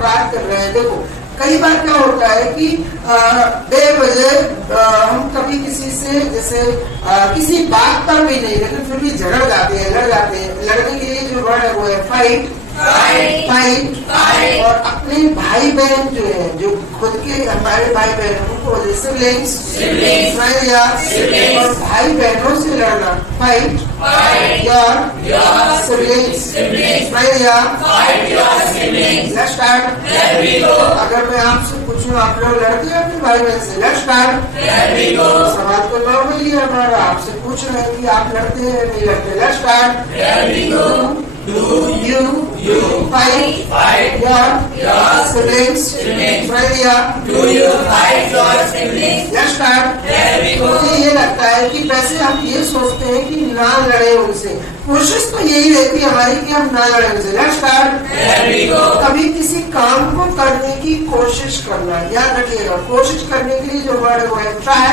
बात कर रहे हैं। देखो कई बार क्या होता है कि बेवजह हम कभी किसी से जैसे किसी बात पर भी नहीं, लेकिन फिर भी झगड़ जाते हैं, लड़ जाते हैं। लड़ने के लिए जो वर्ड है वो है फाइट। और अपने भाई बहन जो है, जो खुद के हमारे भाई बहन उनको सिबलिंग्स, और भाई बहनों से लड़ना fight your siblings. Let's start. अगर मैं आपसे पूछूं आप लोग लड़ते हैं अपने भाई बहन से? Let's start. सवाल तो नॉर्मली है हमारा, आपसे पूछ रहे हैं कि आप लड़ते हैं नहीं लड़ते? Let's start. Do you fight your siblings? Do you fight your siblings? Let's start. मुझे ये लगता है कि वैसे हम ये सोचते हैं कि ना लड़े उनसे, कोशिश तो यही रहती है हमारी कि हम ना लड़े उनसे। Let's start. कभी किसी काम को करने की कोशिश करना, याद रखिएगा कोशिश करने के लिए जो वर्ड है वो है try.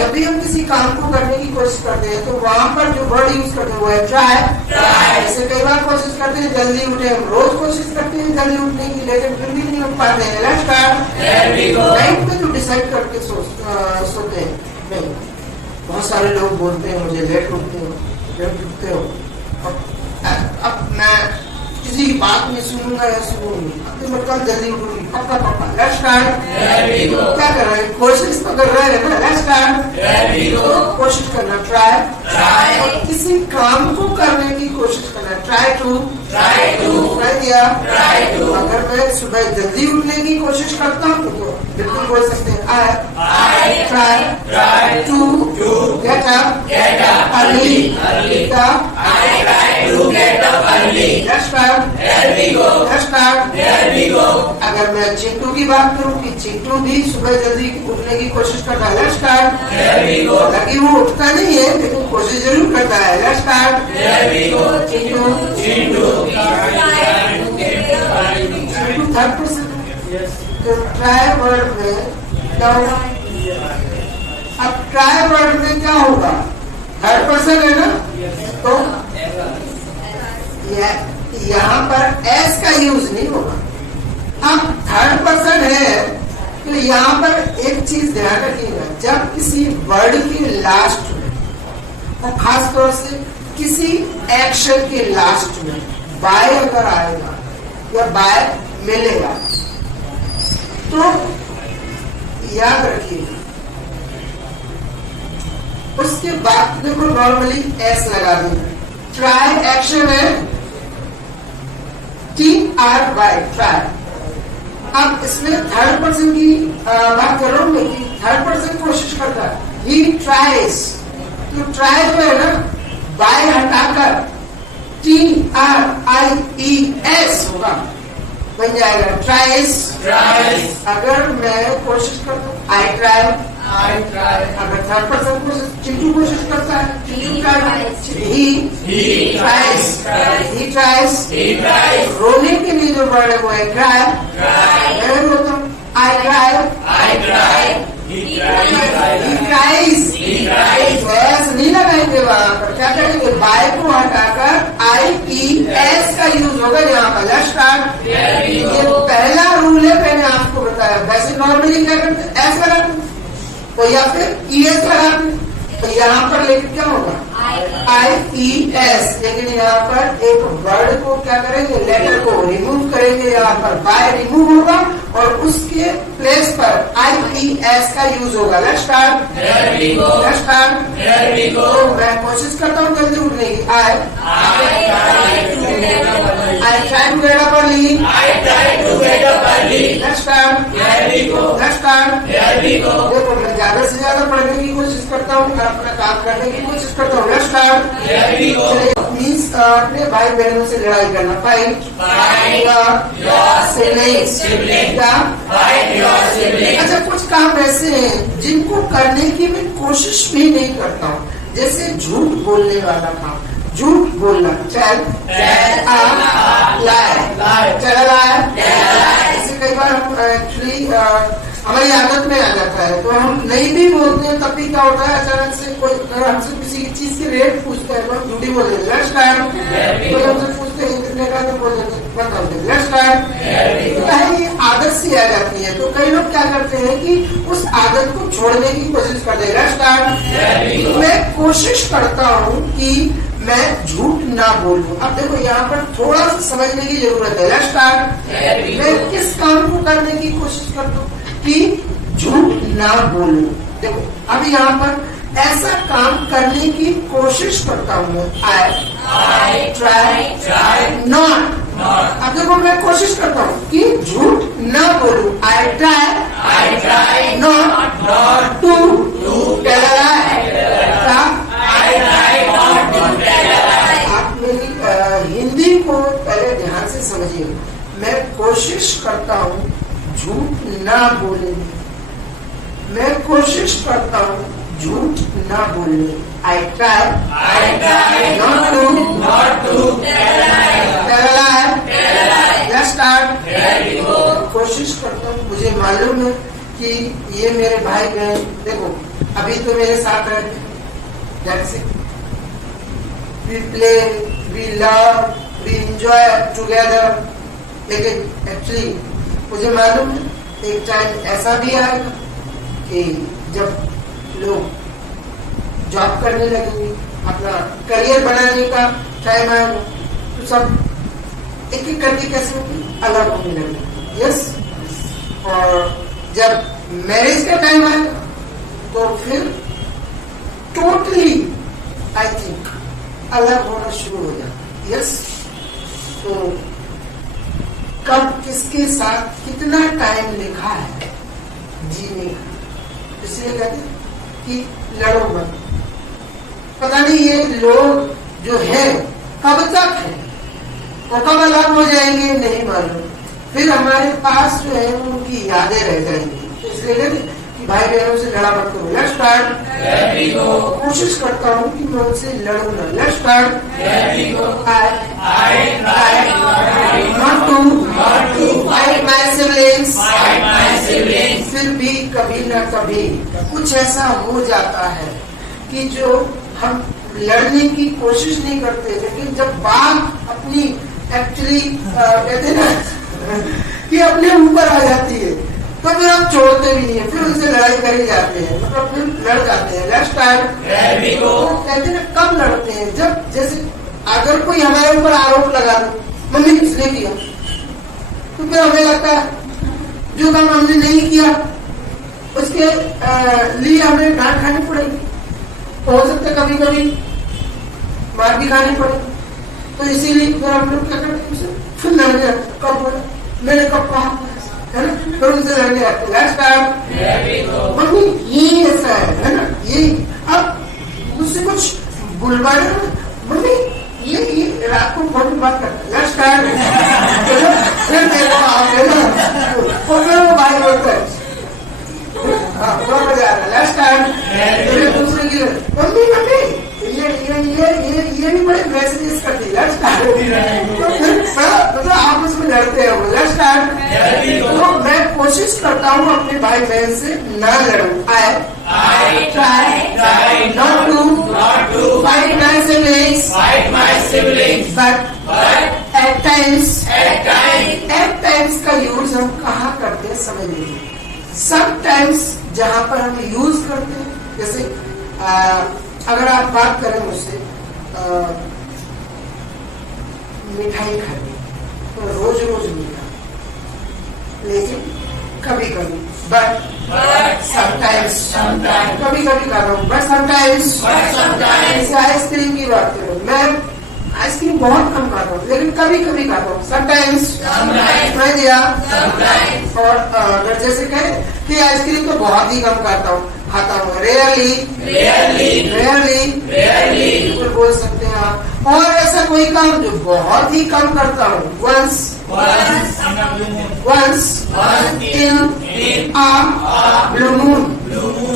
जब भी हम किसी काम को करने की कोशिश करते हैं तो वहाँ पर जो वर्ड यूज करते हैं वो है try. ऐसे कई बार कोशिश करते हैं जल्दी उठे, हम रोज कोशिश करते हैं जल्दी उठने की, लेकिन फिर भी नहीं उठ पाते हैं। Let's start. टाइम पे जो डिसाइड करके सोते हैं नहीं। बहुत सारे लोग बोलते हैं मुझे लेट उठते हो। अब मैं किसी की बात नहीं सुनूंगा या सुनूंगी, अपने मतलब जल्दी उठूंगी पक्का। Let's start. क्या कर रहे हैं? कोशिश तो कर रहे हैं ना। Let's start. कोशिश करना ट्राई। और किसी काम को करने की कोशिश करना ट्राई टू। अगर मैं सुबह जल्दी उठने की कोशिश करता हूँ तो बिल्कुल बोल सकते हैं I try to get up early. अगर मैं चिंटू की बात करूँ कि चिंटू भी सुबह जल्दी उठने की कोशिश करता है। Let's start. हालांकि वो उठता नहीं है लेकिन कोशिश जरूर करता है। Let's start. Chintu third person. तो ट्राई वर्ड में क्या होगा? अब ट्राई वर्ड में क्या होगा? थर्ड पर्सन है ना, तो यहाँ पर एस का यूज नहीं होगा। अब थर्ड पर्सन है तो यहाँ पर एक चीज ध्यान रखिएगा, जब किसी वर्ड के लास्ट में और खास तौर से किसी एक्शन के लास्ट में बाय अगर आएगा या बाय मिलेगा तो याद रखिएगा उसके बाद देखो नॉर्मली एस लगा देंगे। ट्राई एक्शन है TRY ट्राई। अब इसमें थर्ड पर्सन की बात कर रहा हूँ कि थर्ड पर्सन कोशिश करता है, ही ट्राइज। तो ट्राई जो है ना बाय हटाकर TRIES होगा, बन जाएगा ट्राइज। अगर मैं कोशिश करता हूँ आई ट्राई। अगर थर्ड पर्सन चिंटू कोशिश करता है he tries। रोने के लिए जो वर्ड है वो है cry। मैं बोलता हूँ I cry। he tries। ऐसा नहीं लगाएंगे वहां पर, क्या करेंगे? बाय को हटाकर IES का यूज होगा यहाँ पर। Let's start. ये पहला रूल है, मैंने आपको बताया। वैसे नॉर्मली क्या करते हैं? ऐसा लगाते हैं तो या फिर ES लगाते हैं, तो यहाँ पर लेकिन क्या होगा? IES। लेकिन यहाँ पर एक वर्ड को क्या करेंगे? लेटर को रिमूव करेंगे। यहाँ पर बाय रिमूव होगा और उसके प्लेस पर IES का यूज होगा। Let's start. तो मैं कोशिश करता हूँ जल्दी उठने की। I try to get up early। Let's start। देखो मैं ज्यादा से ज्यादा पढ़ने की कोशिश करता हूँ, अपना काम करने की कोशिश करता हूँ। Let's start. मीन्स अपने भाई बहनों से लड़ाई करना फाइट अच्छा कुछ काम ऐसे हैं जिनको करने की मैं कोशिश भी नहीं करता हूँ, जैसे झूठ बोलने वाला काम। झूठ बोलना ऐसे कई बार हम एक्चुअली हमारी आदत में आ जाता है, तो हम नहीं भी बोलते हैं। तब भी क्या होता है, अचानक से कोई हमसे किसी चीज की रेट पूछता है तो हम झूठी बोल देते हैं। कोई हमसे पूछते हैं कितने का, तो बोल देते हैं 1000। सी आ जाती है, तो कई लोग क्या करते हैं कि उस आदत को छोड़ने की कोशिश करते हैं। Let's start. मैं कोशिश करता हूँ कि मैं झूठ ना बोलूं। अब देखो यहाँ पर थोड़ा सा समझने की जरूरत है। Let's start. मैं किस काम को करने की कोशिश करता हूँ कि झूठ ना बोलूं। देखो अब यहाँ पर ऐसा काम करने की कोशिश करता हूँ। आई ट्राई नॉट। अब देखो मैं कोशिश करता हूँ कि झूठ ना बोलूं। I try not to tell a lie. आप मेरी हिंदी को पहले ध्यान से समझिए। मैं कोशिश करता हूँ झूठ ना बोलने। मैं कोशिश करता हूँ झूठ ना बोलने। I try not to tell a lie. Let's start. कोशिश करता हूँ, मुझे मालूम है कि ये मेरे भाई बहन देखो अभी तो मेरे साथ रहते हैं। That's it. We play, we love, we enjoy together. लेकिन एक्चुअली मुझे मालूम है एक टाइम ऐसा भी आएगा कि जब लोग जॉब करने लगेंगे, अपना करियर बनाने का टाइम आएगा, तो सब एक एक करके कैसे अलग होने लगेंगे। यस। और जब मैरिज का टाइम आएगा तो फिर टोटली आई थिंक अलग होना शुरू हो जाता। यस। तो कब किसके साथ कितना टाइम लिखा है जीने का, इसलिए कहते हैं कि लड़ो मत। पता नहीं ये लोग जो है कब तक है और कब अलग हो जाएंगे नहीं मालूम। फिर हमारे पास जो है उनकी यादें रह जाएंगी। तो इसलिए कहते कि भाई बहनों से लड़ा मत करो। Let's start. कोशिश करता हूँ कि मैं उनसे लड़ूं ना। Let's start. Not to fight my siblings. फिर भी कभी ना कभी कुछ ऐसा हो जाता है कि जो हम लड़ने की कोशिश नहीं करते, लेकिन जब बात अपनी एक्चुअली कहते ना कि अपने ऊपर आ जाती है तो फिर हम छोड़ते भी नहीं है, फिर उनसे लड़ाई करी जाते हैं, मतलब फिर लड़ जाते हैं। Let's start. तो कहते ना कब लड़ते हैं, जब जैसे अगर कोई हमारे ऊपर आरोप लगा दे मम्मी किसने किया, तो फिर हमें लगता है जो काम हमने नहीं किया उसके लिए हमें डांट खानी पड़ेगी, हो सकता है कभी कभी मार भी खानी पड़ेगी। तो इसीलिए फिर हम लोग क्या करते हैं, फिर लड़ने कब बोला मैंने कब कहा, है ना, फिर उनसे लड़ने आते। Let's start. मम्मी ये ऐसा है ना, ये अब मुझसे कुछ बुलवाने मम्मी ये रात को फोन बात करता। Let's start. फिर वो भाई बोलता है बहुत मजा आ रहा है। Let's start. दूसरे की मम्मी मम्मी ये भी बड़े मैसेजेस करती है। Let's start. तो फिर मतलब आपस में लड़ते हैं वो। Let's start. तो मैं कोशिश करता हूँ अपने भाई बहन से ना लड़ूं। I try not to fight my siblings but at times का यूज हम कहाँ करते हैं समझ लीजिए। समटाइम्स जहाँ पर हम यूज करते हैं, जैसे अगर आप बात करें मुझसे मिठाई खाने, तो रोज रोज मीठा, लेकिन कभी कभी बट समटाइम्स कभी कभी खाता हूँ, बट समटाइम्स। आइसक्रीम की बात करो, मैं आइसक्रीम बहुत कम खाता हूँ लेकिन कभी कभी खाता हूँ। समटाइम्स और अगर जैसे कहें कि आइसक्रीम तो बहुत ही कम खाता हूँ, रेयरली बिल्कुल बोल सकते हैं आप। और ऐसा कोई काम जो बहुत ही कम करता हूँ, once in a blue moon,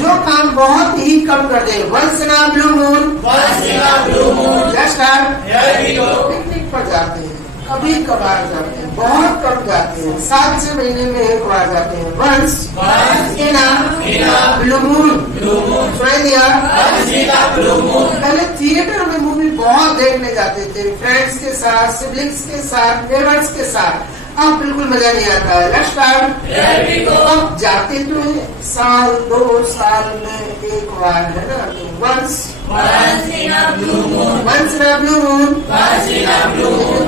जो काम बहुत ही कम कर दे, once in a blue moon. Picnic पर जाते हैं, कभी कभार जाते हैं, बहुत कम जाते हैं, 7-6 महीने में एक बार जाते हैं। Once in a blue moon. सुनाई दिया? पहले थिएटर में मूवी बहुत देखने जाते थे, फ्रेंड्स के साथ, सिबलिंग्स के साथ, नेबर्स के साथ। अब बिल्कुल मजा नहीं आता है। Let's start. अब जाते तो है साल 2 साल में एक बार, है ना, तो once in a blue moon.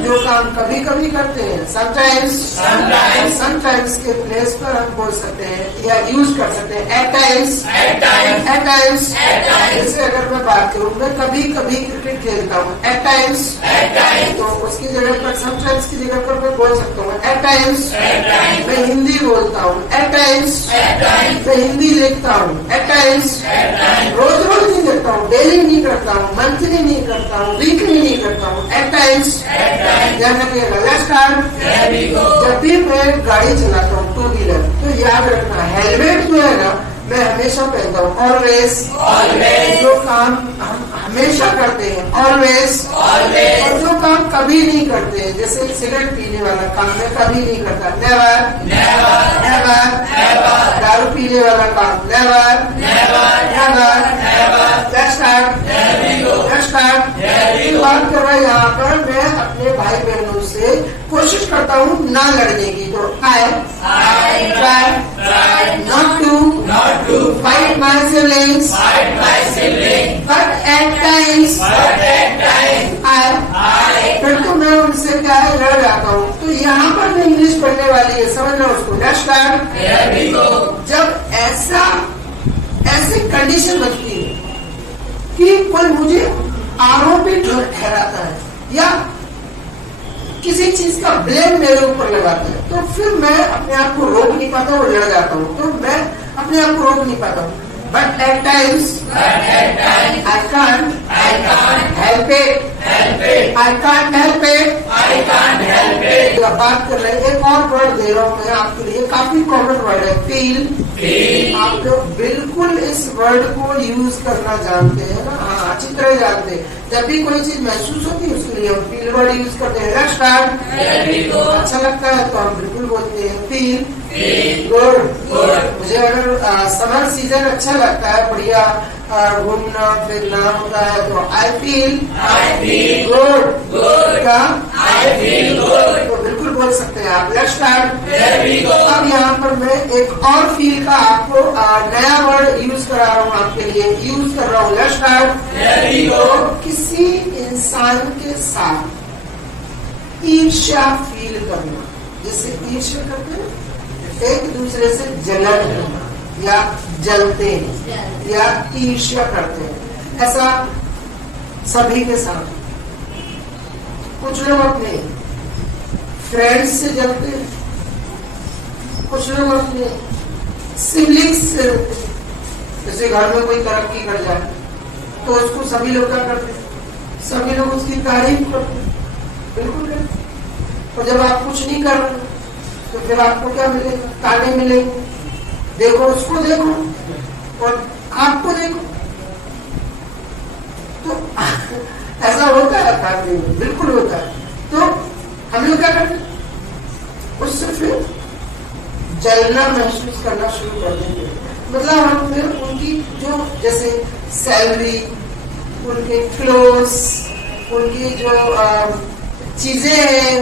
जो काम कभी कभी करते हैं, समटाइम्स के प्लेस पर हम बोल सकते हैं या यूज कर सकते हैं एट टाइम्स। जैसे अगर मैं बात करूँ, मैं कभी कभी क्रिकेट खेलता हूँ, एट टाइम्स, तो उसकी जगह पर समटाइम्स की जगह पर मैं बोल सकता हूँ एट टाइम्स। मैं हिंदी बोलता हूँ, एट टाइम्स। मैं हिंदी लिखता हूँ, एट टाइम्स। रोज रोज नहीं लिखता हूँ, डेली नहीं करता हूँ, मंथली नहीं करता हूँ, वीकली नहीं करता हूँ, एट टाइम्स। ध्यान रखिएगा। Let's start. जब भी मैं गाड़ी चलाता हूँ 2 व्हीलर, तो याद रखना हेलमेट जो है ना, मैं हमेशा पहनता हूँ, ऑलवेज। जो काम हम हमेशा करते हैं, ऑलवेज। और जो काम कभी नहीं करते हैं, जैसे सिगरेट पीने वाला काम मैं कभी नहीं करता, नेवर। दारू पीने वाला काम, नेवर। बात कर रहा है यहाँ पर, मैं अपने भाई बहनों से कोशिश करता हूँ ना लड़ने की, तो I try not to fight my siblings, but at times I, फिर तो मैं उनसे क्या है, लड़ जाता हूँ। तो यहाँ पर मैं इंग्लिश पढ़ने वाली है, समझ लो उसको। Let's start. जब ऐसी कंडीशन बनती है कि कोई मुझे आरोपी ठहराता है या किसी चीज का ब्लेम मेरे ऊपर लगाता है, तो फिर मैं अपने आप को रोक नहीं पाता और लड़ जाता हूँ। तो मैं अपने आप को रोक नहीं पाता हूँ। But at times I can't help it. बात कर रहे हैं, एक और वर्ड दे रहा हूँ मैं आपके लिए, काफी कॉमन वर्ड है, फील। आप लोग बिल्कुल इस वर्ड को यूज करना जानते हैं ना, हाँ, अच्छी तरह जानते हैं। जब भी कोई चीज महसूस होती है उसके लिए हम फील वर्ड यूज करते हैं। Let's start. अच्छा लगता है तो हम बिल्कुल बोलते हैं फील गुड। मुझे अगर समर सीजन अच्छा लगता है, बढ़िया घूमना फिरना होता है, तो आई फील गुड। तो बिल्कुल बोल सकते हैं आप। Let's start. अब यहाँ पर मैं एक और फील का आपको नया वर्ड यूज करा रहा हूँ, आपके लिए यूज कर रहा हूँ। Let's start. तो किसी इंसान के साथ ईर्ष्या फील करना, जैसे ईर्ष्या करते हैं, एक दूसरे से जलन करना या जलते हैं या ईर्ष्या करते हैं, ऐसा सभी के साथ। कुछ लोग अपने फ्रेंड्स से जलते हैं, कुछ लोग अपने सिबलिंग्स से, जैसे घर में कोई तरक्की कर जाए तो उसको सभी लोग क्या करते हैं, सभी लोग उसकी तारीफ करते हैं, बिल्कुल करते। और जब आप कुछ नहीं कर रहे तो फिर आपको क्या मिलेगा, ताने मिलेंगे। देखो उसको देखो और आपको देखो, तो ऐसा होता है फैमिली में, बिल्कुल होता है। तो हम लोग क्या करते हैं, उससे फिर जलना महसूस करना शुरू कर देंगे। मतलब हम फिर उनकी जो जैसे सैलरी, उनके क्लोथ्स, उनकी जो चीजें हैं,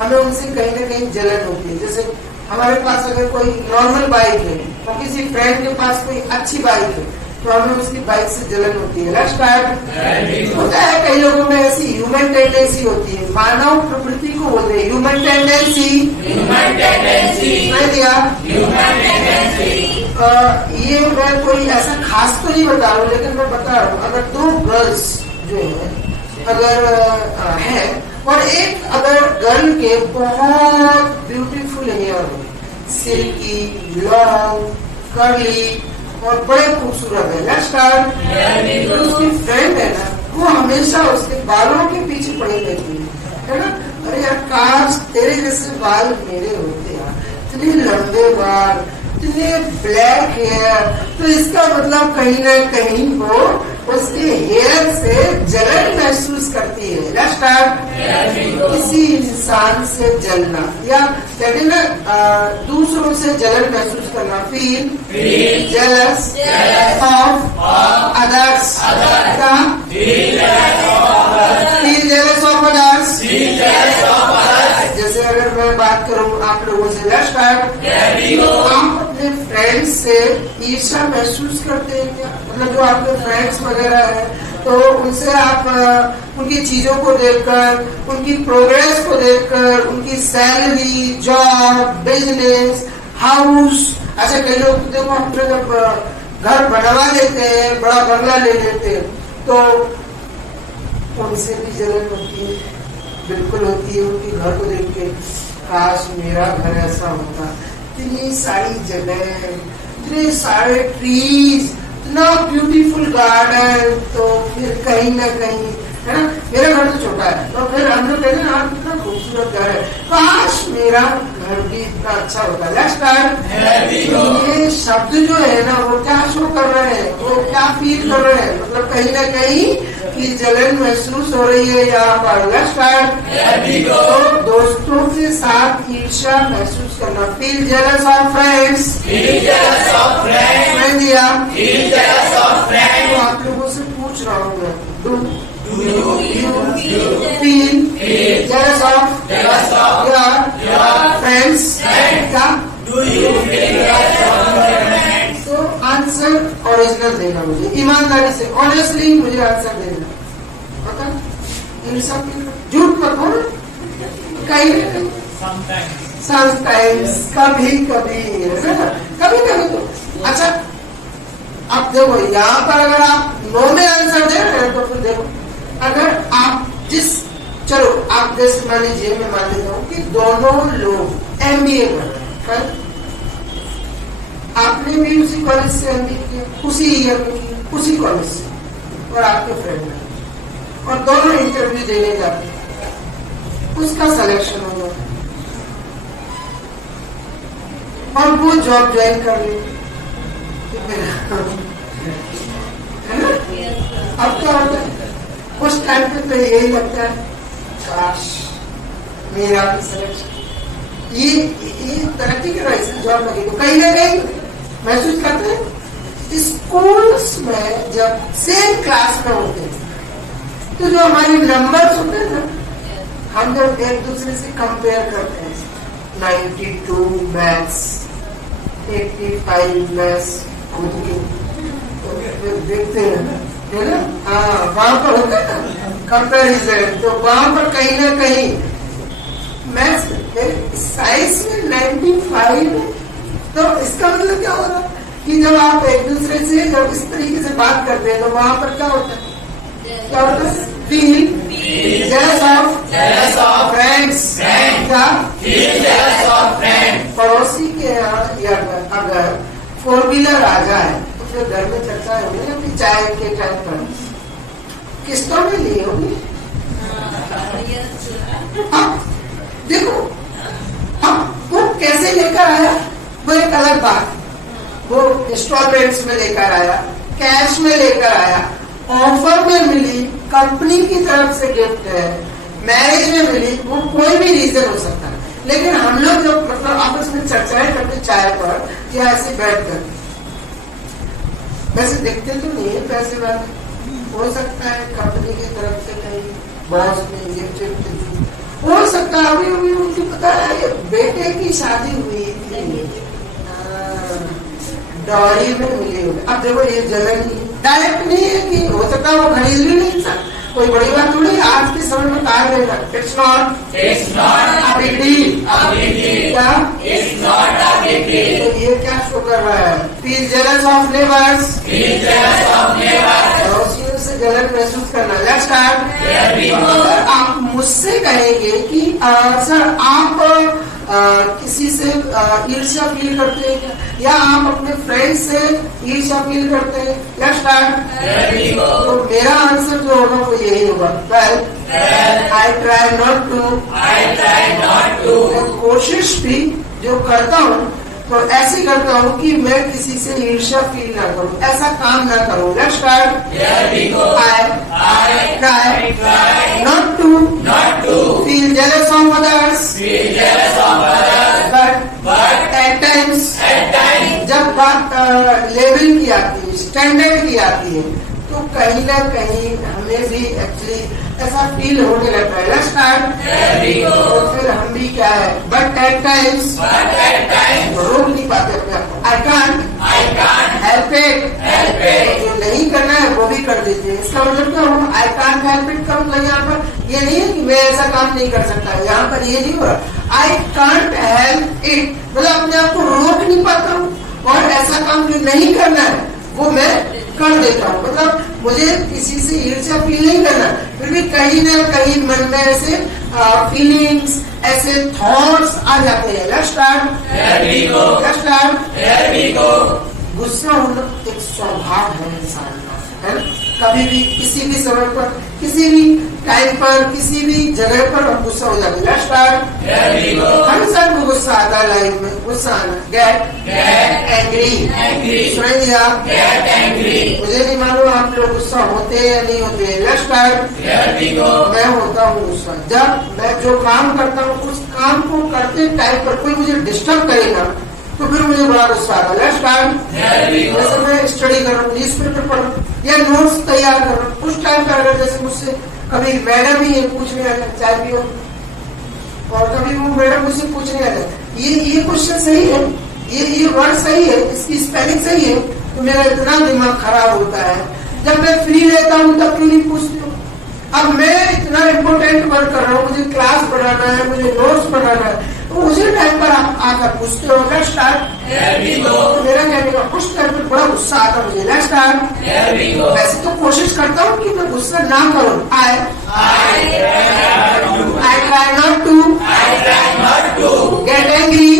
हमें उनसे कहीं ना कहीं जलन होती है। जैसे हमारे पास अगर कोई नॉर्मल बाइक है और किसी फ्रेंड के पास कोई अच्छी बाइक है, तो हमें उसकी बाइक से जलन होती है। Let's start. होता है कई लोगों में ऐसी ह्यूमन टेंडेंसी होती है, मानव प्रवृत्ति को बोलते हैं ह्यूमन टेंडेंसी। ये मैं कोई ऐसा खास तो नहीं बता रहा हूँ, लेकिन मैं बता रहा हूँ, अगर 2 गर्ल्स जो है अगर है और एक अगर गर्ल के बहुत ब्यूटीफुल हेयर हो, सिल्की, लॉन्ग, कर्ली और बड़े खूबसूरत है, लेट्स स्टार्ट। तो उसकी फ्रेंड है ना, वो हमेशा उसके बालों के पीछे पड़ी रहती है ना। अरे यार काश तेरे जैसे बाल मेरे होते यार, इतने लंबे बाल, इतने ब्लैक हेयर। तो इसका मतलब कहीं ना कहीं वो उसके हेयर से जलन महसूस करती है। Let's start. किसी इंसान से जलना या कहते ना दूसरों से जलन महसूस करना, feel jealous of others, feel jealous of others. जैसे अगर मैं मैं बात करूं आप लोगों से, लेट्स स्टार्ट। आप अपने फ्रेंड्स से ईर्ष्या महसूस करते हैं क्या? मतलब जो आपके फ्रेंड्स वगैरह हैं, तो उनसे आप उनकी चीजों को देखकर, उनकी प्रोग्रेस को देखकर, उनकी सैलरी, जॉब, बिजनेस, हाउस, ऐसे कई लोग देखो अपने जब घर बनवा लेते हैं, बड़ा बंगला ले लेते हैं, तो उनसे भी जलन होती है, बिल्कुल होती है। उनके घर को देख के काश मेरा घर ऐसा होता, इतनी सारी जगह, इतने सारे ट्रीज, इतना ब्यूटीफुल गार्डन, तो फिर कहीं ना कहीं है ना, मेरा घर तो छोटा है, तो फिर हम लोग कहते हैं कितना खूबसूरत घर है, काश मेरा घर भी इतना अच्छा होता। Let's start. ये शब्द जो है ना, वो क्या शो कर रहे हैं, वो क्या फील कर रहे हैं, मतलब कहीं ना कहीं की जलन महसूस हो रही है यहाँ पर। Let's start. तो दोस्तों के साथ ईर्ष्या महसूस करना, फील जेलस ऑफ फ्रेंड्स, तो आप लोगों से पूछ रहा हूँ मैं, Do you feel jealous of your friends? क्या? तो आंसर ओरिजिनल देना मुझे, ईमानदारी से, ऑनेस्टली मुझे आंसर देना, पता? झूठ मत बोल, कहीं समटाइम्स, कभी कभी, कभी कभी तो अच्छा। अब देखो यहाँ पर अगर आप नो में आंसर दे रहे हैं, तो फिर देखो अगर आप चलो आप जैसे मान लीजिए, मैं मान लेता हूँ कि दोनों लोग MBA कर रहे हैं, आपने भी उसी कॉलेज से MBA किया, उसी ईयर में किया, उसी कॉलेज से, और आपके फ्रेंड ने, और दोनों इंटरव्यू देने जाते हैं, उसका सिलेक्शन हो गया और वो जॉब ज्वाइन कर ली, अब क्या होता है? उस टाइम पे तो यही लगता है काश मेरा भी सिलेक्शन, ये तरक्की की वजह से जॉब लगी, तो कहीं ना कहीं महसूस करते हैं। स्कूल्स में जब सेम क्लास में होते हैं, तो जो हमारे नंबर्स होते हैं ना, हम जब एक दूसरे से कंपेयर करते हैं, 92 मैथ्स, 85 मैथ्स, तो देखते हैं ना, हाँ वहां पर होता है ना कंपेरिजन, तो वहां पर कहीं ना कहीं मैथ्स साइंस में 95, तो इसका मतलब क्या हो रहा है कि जब आप एक दूसरे से जब इस तरीके से बात करते हैं, तो वहां पर क्या होता है, क्या होता है? फील जेलस ऑफ फ्रेंड्स, क्या? पड़ोसी के यहाँ अगर 4 व्हीलर आ जाए, तो फिर घर में चर्चा होगी ना कि चाय के टाइम पर किस्तों में ली होगी। देखो वो कैसे लेकर आया, वो एक अलग बात, वो इंस्टॉलमेंट्स में लेकर आया, कैश में लेकर आया, ऑफर में मिली, कंपनी की तरफ से गिफ्ट है, मैरिज में मिली, वो कोई भी रीजन हो सकता है, लेकिन हम लोग जो मतलब आपस में चर्चाएं करते चाय पर या ऐसे बैठ कर, वैसे देखते तो नहीं है पैसे वाले, हो सकता है कंपनी की तरफ से कहीं बॉस ने गिफ्ट दी, हो सकता है अभी अभी मुझे पता है बेटे की शादी हुई थी, डॉरी में मिली होगी। अब देखो ये जलन डायरेक्ट नहीं है कि हो सकता है वो खरीद भी नहीं सकता, कोई बड़ी बात थोड़ी, आज के समय में कहा गया it's not a big deal, क्या it's not a big deal. तो ये क्या शो कर रहा है? फील जेलस ऑफ नेबर्स, पड़ोसियों से जलन महसूस करना। Let's start. आप मुझसे कहेंगे कि सर आप किसी से ईर्ष्या फील करते हैं क्या, या आप अपने फ्रेंड से ईर्ष्या फील करते हैं? Let's start. तो मेरा आंसर जो होगा वो यही होगा, well I try not to. कोशिश भी जो करता हूँ तो ऐसे करता हूँ कि मैं किसी से ईर्ष्या फील ना करूँ, ऐसा काम ना करूँ। Let's start. I try not to feel jealous of others, but at times जब बात लेवल की आती है, स्टैंडर्ड की आती है, तो कहीं ना कहीं हमें भी एक्चुअली ऐसा फील होने लगता है। Let's start. तो फिर हम भी क्या है, बट एट टाइम्स रोक नहीं पाते अपने आप को। आई कांट हेल्प इट, जो नहीं करना है वो भी कर देते हैं। इसका मतलब क्या हुआ, आई कांट हेल्प इट का मतलब यहाँ पर ये नहीं है कि मैं ऐसा काम नहीं कर सकता, यहाँ पर ये नहीं हो रहा। आई कांट हेल्प इट मतलब अपने आप को रोक नहीं पाता हूँ, और ऐसा काम जो नहीं करना है वो मैं कर देता हूँ। मतलब मुझे किसी से ईर्ष्या फील नहीं करना, फिर भी कहीं ना कहीं मन में ऐसे फीलिंग्स, ऐसे थॉट्स आ जाते हैं। Let's start. गुस्सा होना एक स्वभाव है इंसान का, है ना। कभी भी किसी भी समय पर, किसी भी टाइम पर, किसी भी जगह पर हम गुस्सा हो जाते हैं। Let's start. हर इंसान को गुस्सा आता है लाइफ में, गुस्सा आना। गेट एंग्री, सुनाई दिया। मुझे नहीं मालूम आप लोग गुस्सा होते हैं या नहीं होते। Let's start. मैं होता हूँ गुस्सा जब मैं जो काम करता हूँ उस काम को करते टाइम पर कोई मुझे डिस्टर्ब करेगा तो फिर मुझे बड़ा गुस्सा आता है। Let's start. जैसे मैं स्टडी कर रहा हूँ, न्यूज़पेपर पढ़ रहा हूँ या नोट्स तैयार कर रहा हूँ, उस टाइम पर अगर जैसे मुझसे कभी मैडम ही पूछने आ जाए चाय पियो, और कभी वो मैडम मुझसे पूछने आ जाए ये क्वेश्चन सही है, ये वर्ड सही है, इसकी स्पेलिंग सही है, तो मेरा इतना दिमाग खराब होता है। जब मैं फ्री रहता हूँ तब क्यों नहीं पूछती हूँ। अब मैं इतना इम्पोर्टेंट वर्क कर रहा हूँ, मुझे क्लास बढ़ाना है, मुझे नोट्स बढ़ाना है, तो उसी टाइम पर आप आकर पूछते हो। Let's start. तो मेरा कहने का उस टाइम पर बड़ा गुस्सा आता मुझे। Let's start. वैसे तो कोशिश करता हूँ कि मैं गुस्सा ना करूँ। I try not to get angry,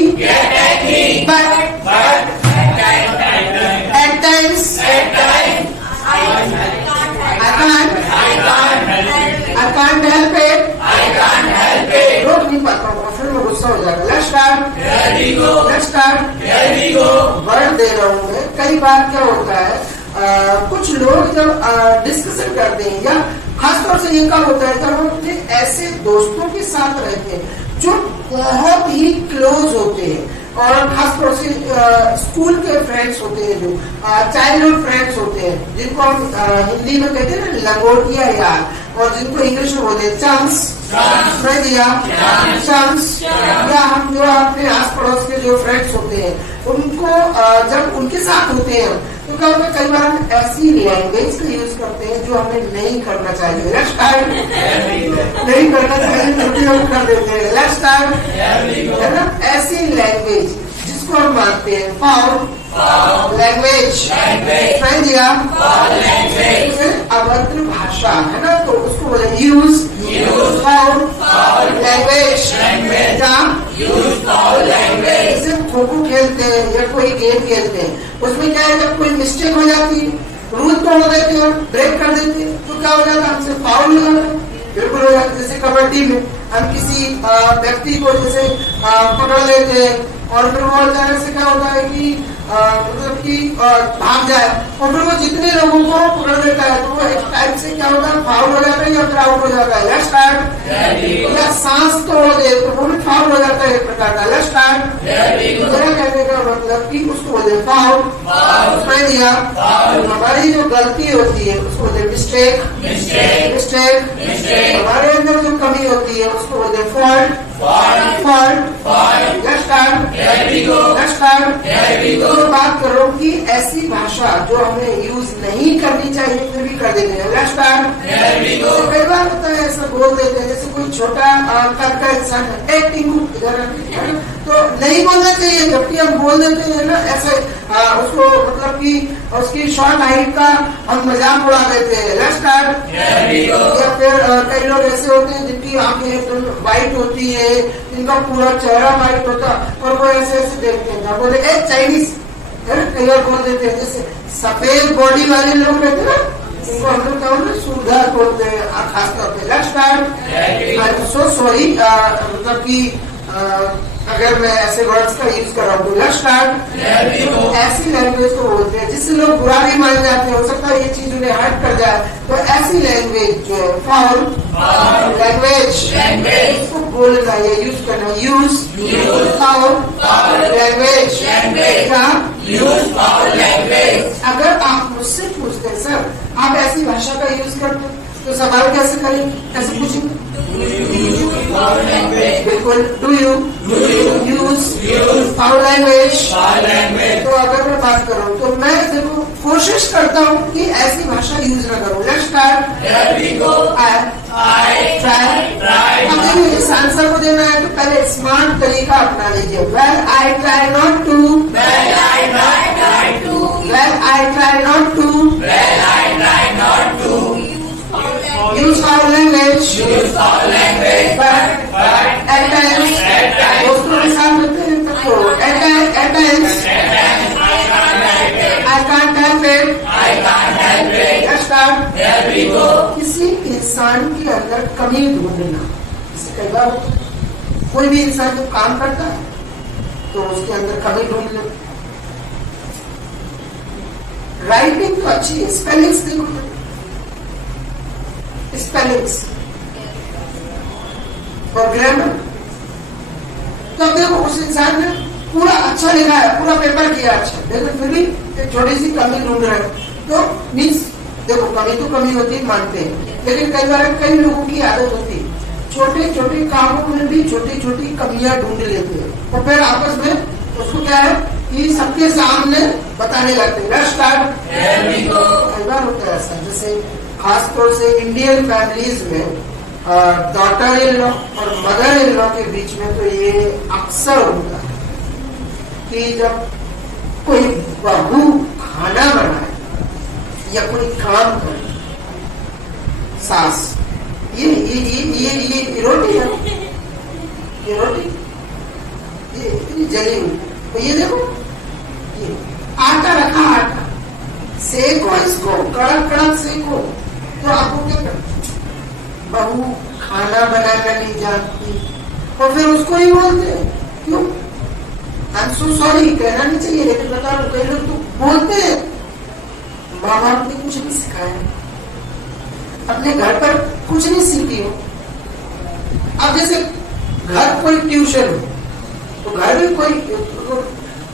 but at times I can't help it. रोक नहीं पाता हूँ, फिर मैं गुस्सा हो जाता है। Let's start. वर्ड दे रहा हूँ मैं। कई बार क्या होता है, कुछ लोग जब डिस्कशन करते हैं या खासतौर से ये कब होता है जब हम अपने ऐसे दोस्तों के साथ रहते हैं जो बहुत ही क्लोज होते हैं, और खासतौर से स्कूल के फ्रेंड्स होते हैं, जो चाइल्डहुड फ्रेंड्स होते हैं, जिनको हम हिंदी में कहते हैं ना लंगोटिया यार, और जिनको इंग्लिश में बोलते हैं चम्स, चम्स, या हम जो अपने आस पड़ोस के जो फ्रेंड्स होते हैं उनको जब उनके साथ होते हैं तो क्या होता है, कई बार हम ऐसी लैंग्वेज का यूज करते हैं जो हमें नहीं करना चाहिए। Let's start. नहीं करना चाहिए तो भी हम कर देते हैं। Let's start. है ना, ऐसी लैंग्वेज जिसको हम मानते हैं फाउल लैंग्वेज, अभद्र भाषा, है ना, तो उसको बोले यूज फाउल लैंग्वेज। जैसे खो खो खेलते हैं या कोई गेम खेलते हैं, उसमें क्या है, जब कोई मिस्टेक हो जाती है, रूल तोड़ देते हैं, ब्रेक कर देते हैं, तो क्या हो जाता है, हमसे फाउल हो जाता है। बिल्कुल हो जाता है। जैसे कबड्डी में हम किसी व्यक्ति को जैसे पकड़ लेते हैं और फिर वो अचानक से क्या होता है कि मतलब कि भाग जाए, और फिर वो जितने लोगों को पकड़ लेता है तो वो एक टाइप से क्या होता है, फाउल हो जाता है या फिर आउट हो जाता है। Let's start. या सांस तोड़ दे तो वो भी फाउल हो जाता है एक प्रकार का। Let's start. मेरा कहने का मतलब कि उसको बोलते फाउल, उसमें दिया हमारी जो गलती होती है उसको बोलते मिस्टेक, हमारे अंदर जो कमी होती है उसको बोलते फॉल्ट। Let's start. तो बात करो कि ऐसी भाषा जो हमें यूज नहीं करनी चाहिए फिर भी कर देते हैं। Let's start. कई बार होता है ऐसा बोल देते हैं, जैसे कोई छोटा कद का इंसान है, इधर तो नहीं बोलना चाहिए, जबकि हम बोल देते हैं ना ऐसे, उसको मतलब कि उसकी शॉर्ट हाइट का हम मजाक उड़ा देते हैं। Let's start. या फिर कई लोग ऐसे होते हैं जिनकी आंखें एकदम व्हाइट होती है, जिनका पूरा चेहरा व्हाइट होता और वो ऐसे ऐसे देखते हैं, बोले ए चाइनीज, कई बार बोल देते हैं। जैसे सफेद बॉडी वाले लोग रहते हैं इनको हम लोग क्या बोलते हैं, सुधार बोलते हैं खासतौर पे। Let's start. I am so sorry, मतलब कि अगर मैं ऐसे वर्ड्स का यूज कर रहा हूँ। Let's start. ऐसी लैंग्वेज को बोलते हैं जिससे लोग बुरा भी मान जाते हैं, हो सकता है ये चीज उन्हें हर्ट कर जाए, तो ऐसी लैंग्वेज जो है फाउल लैंग्वेज को बोलना है, यूज करना। Use foul language. अगर आप मुझसे पूछते हैं सर आप ऐसी भाषा का यूज करते हैं, तो सवाल कैसे करेंगे, कैसे पूछेंगे? बिल्कुल, do you use foul language. तो अगर मैं बात करूं तो मैं देखो कोशिश करता हूं कि ऐसी भाषा यूज ना करूं। Let's start. अब देखिए इस आंसर को देना है तो पहले स्मार्ट तरीका अपना लीजिए। Well I try not to, well I try not to use foul language, but at times दोस्तों के साथ होते हैं तो at times I can't help it। Let's start। किसी इंसान के अंदर कमी ढूंढना, जैसे कई बार कोई भी इंसान जब काम करता है तो उसके अंदर कमी ढूंढ ले। राइटिंग तो अच्छी है, स्पेलिंग्स देखो, स्पेलिंग्स और ग्रामर। तो अब देखो उस इंसान ने पूरा अच्छा लिखा है, पूरा पेपर किया अच्छा, लेकिन फिर भी एक छोटी सी कमी ढूंढ रहे हैं। तो मीन्स देखो कमी तो कमी होती है, मानते हैं, लेकिन कई बार कई लोगों की आदत होती है छोटे छोटे कामों में भी छोटी छोटी कमियां ढूंढ लेते हैं और फिर आपस में उसको क्या है कि सबके सामने बताने लगते हैं। कई बार होता है ऐसा, जैसे खासतौर से इंडियन फैमिलीज में डॉटर इन लॉ और मदर इन लॉ के बीच में तो ये अक्सर होता है कि जब कोई बहू खाना बनाए या कोई काम करे, सास ये रोटी है, ये रोटी ये इतनी जली हुई, तो ये देखो ये आटा रखा, आटा सेको, इसको कड़क कड़क सेको। तो आपको क्या करना, बहू खाना बनाकर नहीं जानती और फिर उसको ही बोलते हैं, क्यों? आई एम सो सॉरी, कहना नहीं चाहिए, लेकिन बता रहा हूं कई लोग तो बोलते हैं। माँ बाप ने कुछ नहीं सिखाया, अपने घर पर कुछ नहीं सीखी हो। अब जैसे घर कोई ट्यूशन हो तो घर में कोई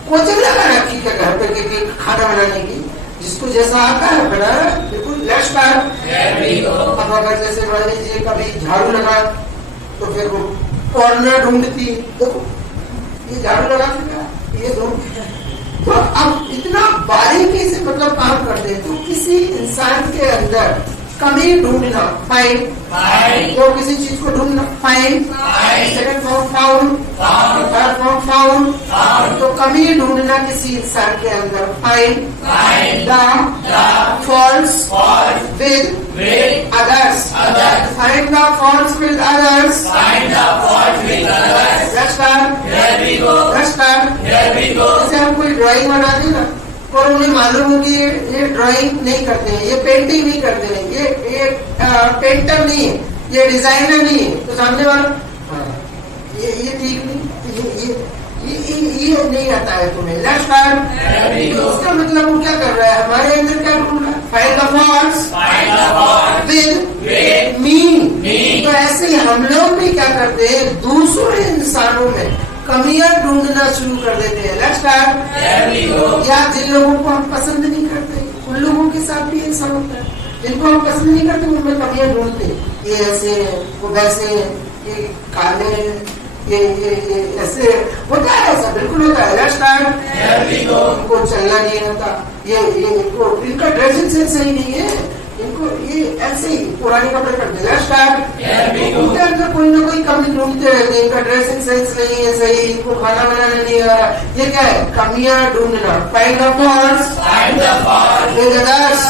कोचिंग लगा रखी क्या घर पे कि खाना बनाने की, जिसको जैसा आता है बना बिल्कुल। Let's start. अब अगर जैसे मान लीजिए कभी झाड़ू लगा तो फिर वो कॉर्नर ढूंढती, देखो ये झाड़ू लगा ये ढूंढ। तो अब इतना बारीकी से मतलब काम करते हैं, तो किसी इंसान के अंदर कमी ढूंढना, फाइंड, तो किसी चीज को ढूंढना, find, second form found, third form found. तो कमी ढूंढना किसी इंसान के अंदर, find the faults with others, find the faults with others. जैसे हम कोई ड्राइंग बनाते ना और उन्हें मालूम हो कि ये ड्राइंग नहीं करते हैं, ये पेंटिंग नहीं करते हैं, ये पेंटर नहीं है, ये डिजाइनर नहीं है, तो सामने वाला ये ठीक नहीं, ये नहीं आता है तुम्हें। Let's start. उसका मतलब वो क्या कर रहा है, हमारे अंदर क्या ढूंढ रहा है, find the faults with me. तो ऐसे ही हम लोग भी क्या करते हैं, दूसरे इंसानों में कमियां ढूंढना शुरू कर देते हैं। Let's start. या जिन लोगों को हम पसंद नहीं करते उन लोगों के साथ भी ऐसा होता है, जिनको हम पसंद नहीं करते उनमें कमियां ढूंढते हैं, ये ऐसे है, वो वैसे है, ये काले हैं, ये ऐसे होता है, ऐसा बिल्कुल होता है। Let's start. इनको चलना नहीं होता, ये इनको इनका ड्रेसिंग सेंस सही नहीं है, इनको ये ऐसे ही पुराने कपड़े पहनते हैं। Let's start. उनके अंदर कोई ना कोई कमी ढूंढते रहते हैं, इनका ड्रेसिंग सेंस नहीं है सही, इनको खाना बनाना नहीं आ रहा, ये क्या है, कमियां ढूंढना। Find the faults with others.